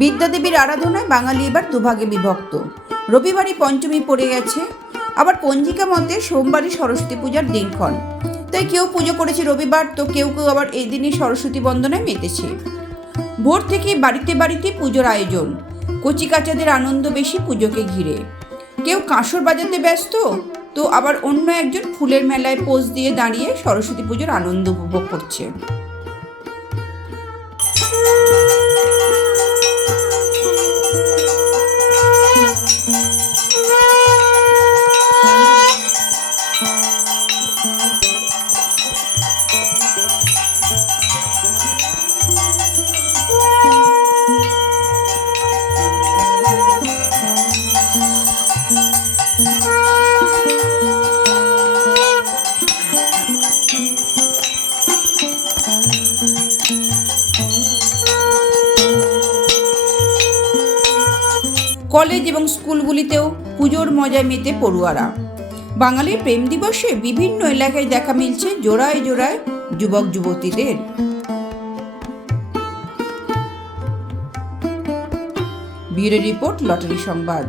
বিদ্যাদেবীর আরাধনায় বাঙালি এবার দুভাগে বিভক্ত। রবিবারই পঞ্চমী পড়ে গেছে, আবার পঞ্জিকা মতে সোমবারই সরস্বতী পূজার দিনক্ষণ। তাই কেউ পুজো করেছে রবিবার, তো কেউ কেউ আবার এই দিনই সরস্বতী বন্দনায় মেতেছে। ভোর থেকে বাড়িতে বাড়িতে পুজোর আয়োজন, কচিকাচাদের আনন্দ বেশি পুজোকে ঘিরে। কেউ কাঁসর বাজাতে ব্যস্ত, তো আবার অন্য একজন ফুলের মেলায় পোজ দিয়ে দাঁড়িয়ে সরস্বতী পুজোর আনন্দ উপভোগ করছে। কলেজ এবং স্কুলগুলিতেও পুজোর মজায় মেতে পড়ুয়ারা। বাঙালির প্রেম দিবসে বিভিন্ন এলাকায় দেখা মিলছে জোড়ায় জোড়ায় যুবক যুবতীদের। ব্যুরো রিপোর্ট, লটারি সংবাদ।